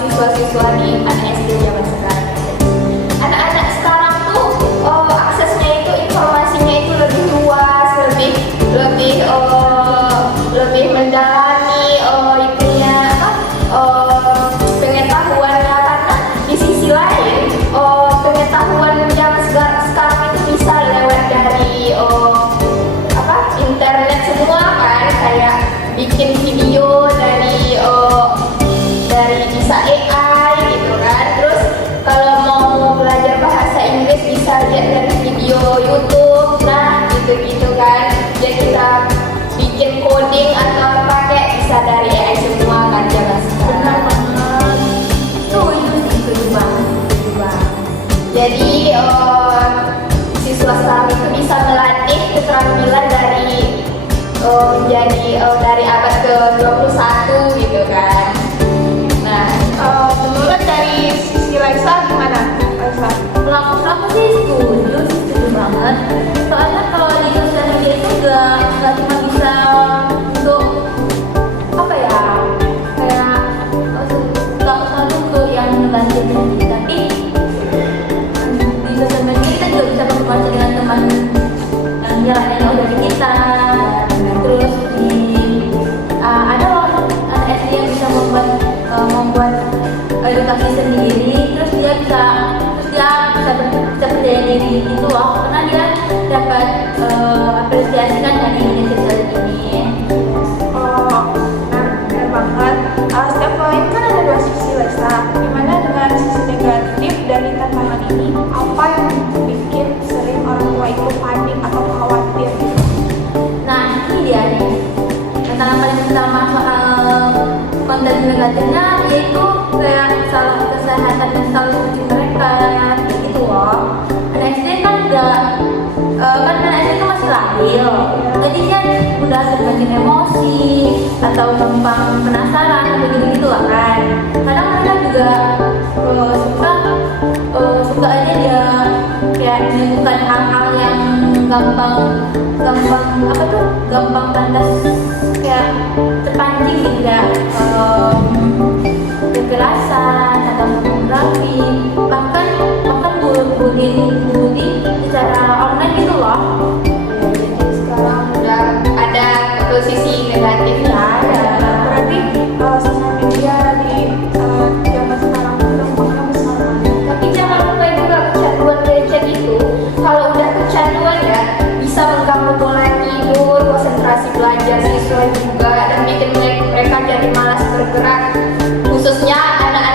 siswa-siswa di anak SD zaman sekarang. Anak-anak sekarang tuh aksesnya itu, informasinya itu lebih luas, lebih mendalami itunya pengetahuannya, karena di sisi lain pengetahuan zaman sekarang itu bisa lewat dari internet semua kan, kayak bikin video dari bisa AI gitu kan. Terus kalau mau belajar bahasa Inggris bisa lihat dari video YouTube, nah gitu-gitu kan. Jadi kita bikin coding atau apa kayak bisa dari AI semua kan zaman sekarang. Itu banget. Jadi siswa sekarang itu bisa melatih keterampilan dari abad ke-21 gitu kan. Nah, Menurut dari sisi Laisa gimana? Laisa? Kalau aku sih setuju banget. Soalnya kalau di sosial media itu nggak cuma bisa untuk apa ya, kayak nggak selalu untuk yang ngebantuin, tapi di sosial media kita juga bisa berkomunikasi dengan teman yang jarak yang jauh dari kita. Terus ada loh anak SD yang bisa membuat edukasi sendiri, terus dia bisa berdaya diri gitu loh, karena dia dapat apresiasi kan dari media sosial ini. Benar banget. Setiap poin kan ada dua sisi, Laisa. Gimana dengan sisi negatif dari tantangan ini? Apa yang bikin sering orang tua itu panik atau khawatir gitu? Nah ini dia nih, tantangan paling utama soal konten negatifnya yaitu kayak masalah kesehatan mental seperti mereka gitu loh. Anak SD kan anak SD itu masih labil, jadi kan mudah terpancing emosi atau gampang penasaran atau gitu lah kan. Kadang mereka juga suka aja dia kayak melakukan hal-hal yang gampang tandas, kayak terpancing gitu ya, kekerasan atau pornografi, bahkan bullying secara online gitu loh. jadi sekarang udah ada sisi negatifnya. Berarti sosial media di zaman sekarang itu dampaknya besar banget. Tapi jangan lupa juga kecanduan gadget itu, kalau udah kecanduan ya bisa mengganggu pola tidur, konsentrasi belajar siswa juga, dan bikin mereka jadi malas bergerak, khususnya anak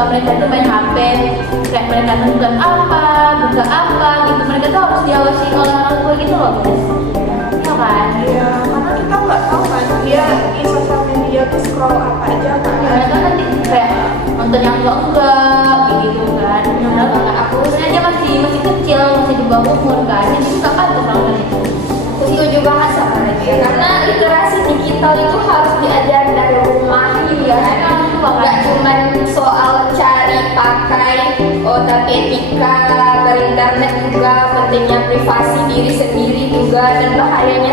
suka mereka tuh main HP, kayak mereka nonton apa, buka apa gitu, mereka tuh harus diawasi oleh orang tua gitu loh guys. Iya kan? Iya, karena kita nggak tahu kan dia di sosial media tuh scroll apa aja kan. Mereka nanti kayak nonton yang enggak kayak gitu kan. Padahal kakak aku sebenarnya dia masih kecil, masih di bawah umur kan, jadi nggak pantas nonton itu. Aku setuju banget sama Nadia, karena literasi digital itu harus diajarin dari rumah ya kan. Nggak cuma soal cari pakai, tapi etika berinternet juga, pentingnya privasi diri sendiri juga, dan bahayanya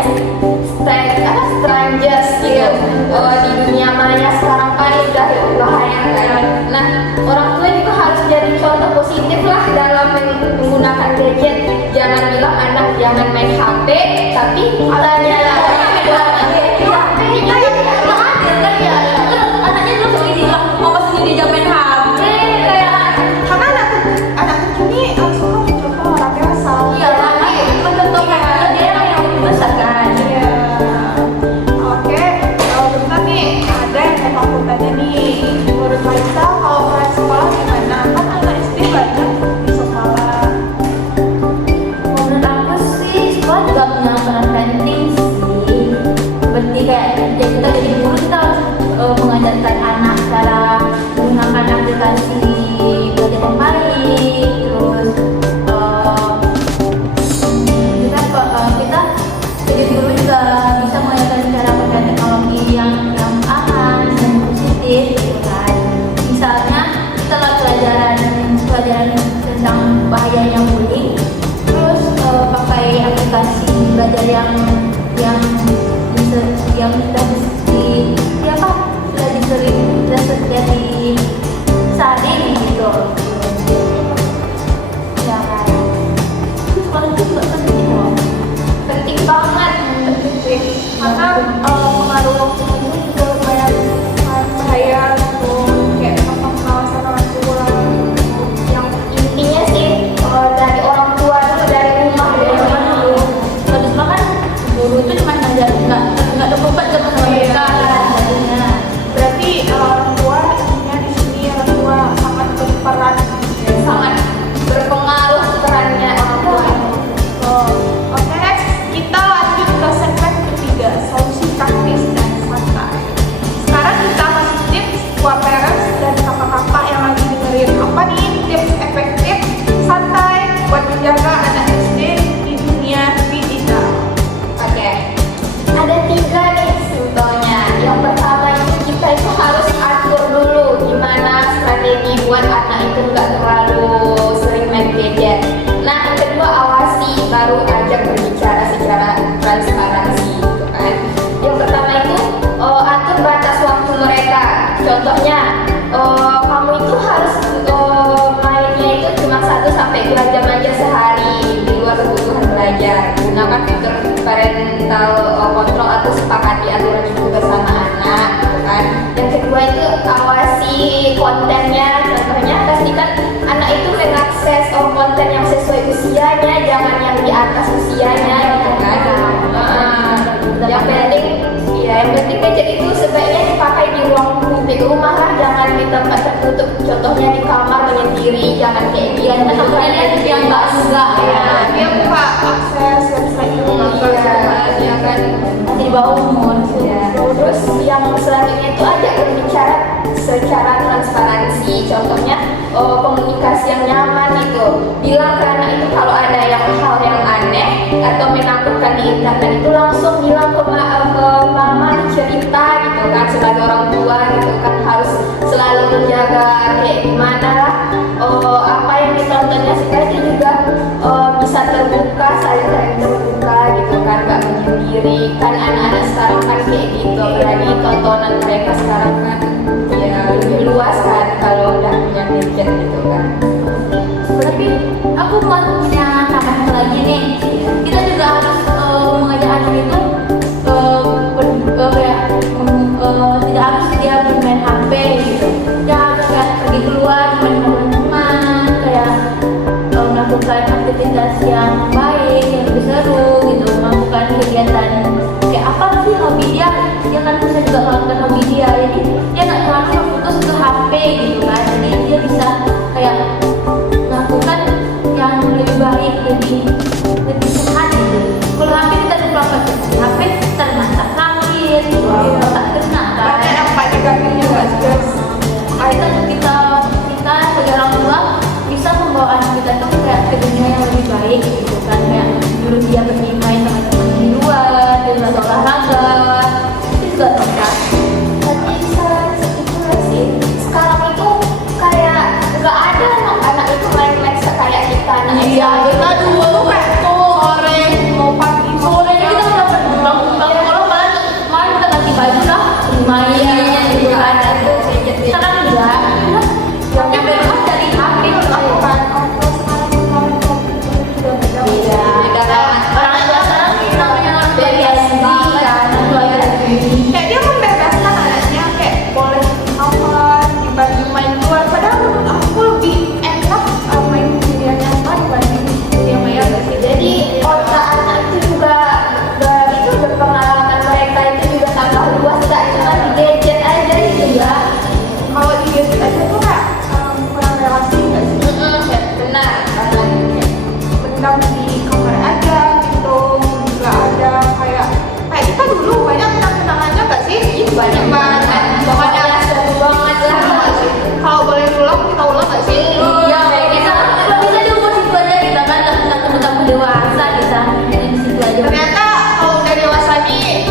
strangers gitu. Di dunia maya sekarang kan udah bahaya kan. Nah, orang tua juga harus jadi contoh positif lah dalam menggunakan gadget. Jangan bilang anak jangan main HP, tapi tanya mengajarkan anak cara menggunakan aplikasi belajar yang baik, terus kita jadi guru juga bisa mengajarkan cara pakai teknologi yang aman dan positif gitu kan. Misalnya kita pelajaran tentang bahayanya bullying, terus pakai aplikasi belajar yang jadi saring gitu ya kan. Sekolah itu juga penting loh, penting banget, karena pengaruh itu juga lumayan bahaya tuh, kayak tentang pengawasan orang tua. yang intinya sih dari orang tua dulu, dari rumah dulu. Terus kan guru itu cuma ngajar, nggak 24 jam sama mereka jadinya. Berarti orang tua intinya di sini orang tua sangat berperan, Sangat berpengaruh perannya orang tua. Oke, next kita lanjut ke segmen ketiga, solusi praktis dan santai. Sekarang kita kasih tips buat parents dan kakak-kakak yang lagi dengerin. Apa nih tips efektif santai buat menjaga anak SD di dunia digital? Oke, ada 3 nih simpelnya. Yang pertama itu kita itu harus atur dulu gimana strategi buat anak itu nggak terlalu sering main gadget. Nah, yang kedua awasi, baru ajak berbicara secara transparansi gitu kan. Yang pertama itu atur batas waktu mereka. Contohnya kamu itu harus mainnya itu cuma 1-2 jam aja sehari di luar kebutuhan belajar. Gunakan fitur parental control atau sepakati aturan itu bersama anak gitu kan. Yang kedua itu awasi kontennya. Contohnya pastikan anak itu mengakses konten yang sesuai usianya, jangan yang di atas usianya gitu kan. Yang penting gadget itu sebaiknya dipakai di ruang publik rumah lah, jangan di tempat tertutup. Contohnya di kamar menyendiri, jangan kayak gitu. Takutnya dia nggak juga ya. Dia buka akses website itu Iya kan, masih di bawah umur. ya. Terus yang selanjutnya itu ajak berbicara secara transparansi. Contohnya komunikasi yang nyaman itu. Bilang ke anak itu kalau ada hal yang aneh atau menakutkan di internet itu langsung bilang ke mama, cerita gitu kan, sebagai orang tua gitu kan, harus selalu menjaga kayak gimana lah apa yang ditontonnya supaya dia juga bisa terbuka, saling terbuka gitu kan, nggak menyendiri kan. Anak-anak sekarang kan kayak gitu, berani tontonan mereka sekarang kan ya lebih luas kan kalau udah punya gadget gitu kan. Tapi aku punya tambahan lagi nih, kita juga harus mengajak anak itu tidak harus dia bermain HP gitu. Dia harus kayak pergi keluar main sama teman, kayak melakukan aktivitas yang baik, yang lebih seru gitu, melakukan kegiatan kayak apa sih hobi dia kan bisa juga melakukan hobi dia, jadi dia nggak terlalu fokus ke HP lumayan gitu kan. Sekarang enggak, yang nyampe rumah dari HP gitu kan. Iya, orang tua sekarang namanya orang tua biasa kan, orang tua biasa. Kayak dia membebaskan anaknya, kayak boleh nonton, dibagi main luar. Padahal menurut aku lebih enak main dunia nyata dibanding dunia maya gak sih? Jadi otak anak itu juga itu berpengalaman mereka itu juga tambah luas, gak cuma di gadget aja gitu ya. Kalau di gadget aja tuh kayak kurang relasi gak sih? Benar banget. Mendam di kamar aja gitu, nggak ada kayak kita dulu banyak kenang-kenangannya gak sih? Banyak banget. Pokoknya seru banget lah. Kalau boleh ulang kita ulang gak sih? Iya, bisa diukur situ aja kita kan, nggak ketemu dewasa kita yang di situ aja. Ternyata kalau udah dewasa nih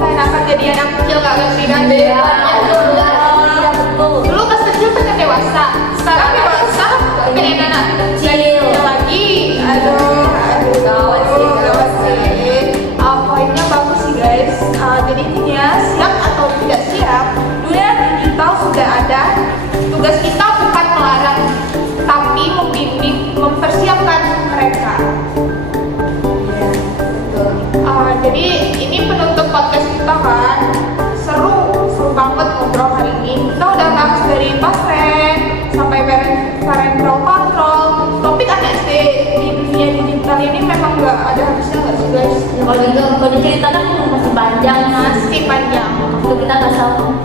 enakan jadi anak kecil gak ngerti kan? Iya, betul. Dulu pas kecil pengen dewasa, sekarang dewasa pengen anak kecil lagi. Aduh, gawat sih. Poinnya bagus sih guys. Jadi intinya siap atau tidak siap, dunia digital sudah ada. Tugas kita bukan melarang, tapi membimbing, mempersiapkan mereka. Jadi ini penutup podcast kita kan. Seru banget ngobrol hari ini. Kita udah bahas dari pasreng sampai parental control. Topik anak SD di dunia digital ini memang nggak ada habisnya nggak sih guys? Ya, kalau diceritakan masih panjang mas. Masih panjang. Waktu kita nggak sanggup.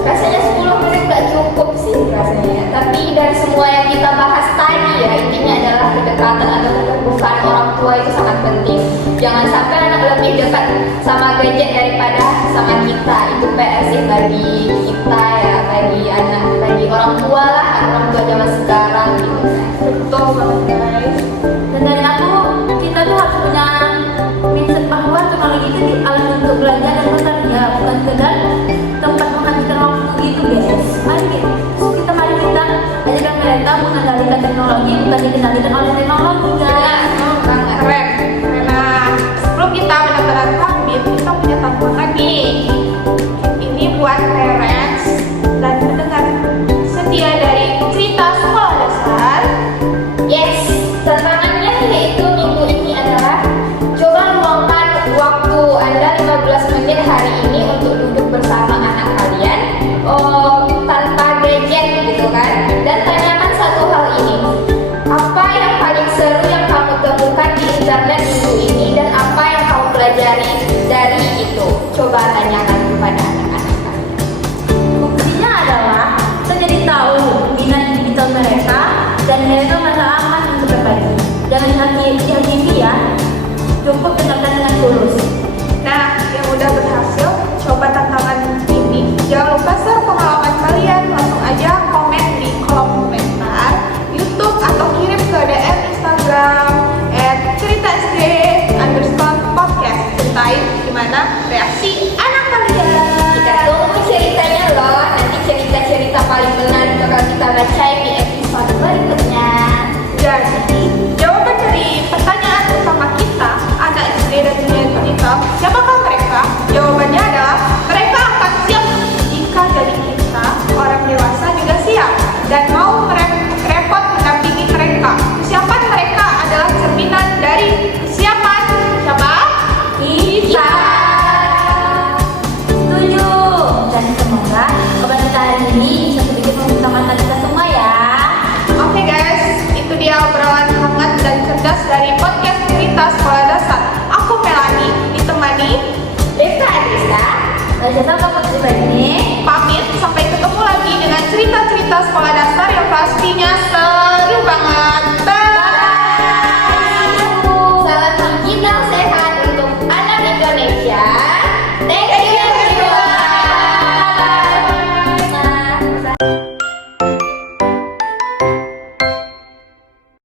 Rasanya 10 menit gak cukup sih rasanya. Tapi dari semua yang kita bahas tadi ya, intinya adalah kedekatan atau keterbukaan orang tua itu sangat penting. Jangan sampai anak lebih dekat sama gadget daripada sama kita. Itu PR sih bagi kita ya, bagi anak, bagi orang tua lah, orang tua zaman sekarang gitu kan. Betul banget guys. Dan dari aku, kita tuh harus punya mindset bahwa teknologi itu alat untuk belajar dan berkarya, bukan sekedar tempat menghabiskan waktu gitu guys. Mari kita ajarkan mereka mengendalikan teknologi, bukan dikendalikan oleh teknologi guys. Keren. Karena sebelum kita benar-benar pamit, kita punya tantangan nih. Ini buat parents dan pendengar setia dari cerita sekolah dasar. Yes, tantangannya yaitu minggu ini adalah coba luangkan waktu Anda 15 menit hari ini untuk duduk bersama anak kalian tanpa gadget gitu kan. Dan tanyakan satu hal ini. Apa yang paling seru yang kamu temukan di internet minggu ini dan apa yang kamu pelajari dari itu? Coba tanyakan kepada anak-anak kalian. Fungsinya adalah kita jadi tahu minat digital mereka dan mereka merasa aman untuk berbagi. Jangan dihakimi ya, cukup dengarkan dengan tulus. Nah, yang udah berhasil coba tantangan ini, jangan lupa share pengalaman kalian. Langsung aja komen di kolom komentar YouTube atau kirim ke DM Instagram @cerita_sd_podcast. Ceritain gimana reaksi anak kalian. Kita tunggu ceritanya loh. Nanti cerita-cerita paling menarik bakal kita bacain di episode berikutnya. Jadi, jawaban dari pertanyaan utama kita, anak SD dan dunia digital, siapakah mereka? Jawabannya adalah mereka akan siap jika dari kita, orang dewasa juga siap dan mau repot mendampingi mereka. Kesiapan mereka adalah cerminan dari kesiapan siapa? Kita setuju dan semoga obrolan hari ini bisa sedikit membuka mata kita semua ya. Oke guys, itu dia obrolan hangat dan cerdas dari podcast cerita sekolah dasar. Aku Melani, ditemani Desa Adrisa. Jasa kamu terima ini. pamit, sampai ketemu lagi dengan cerita-cerita sekolah dasar yang pastinya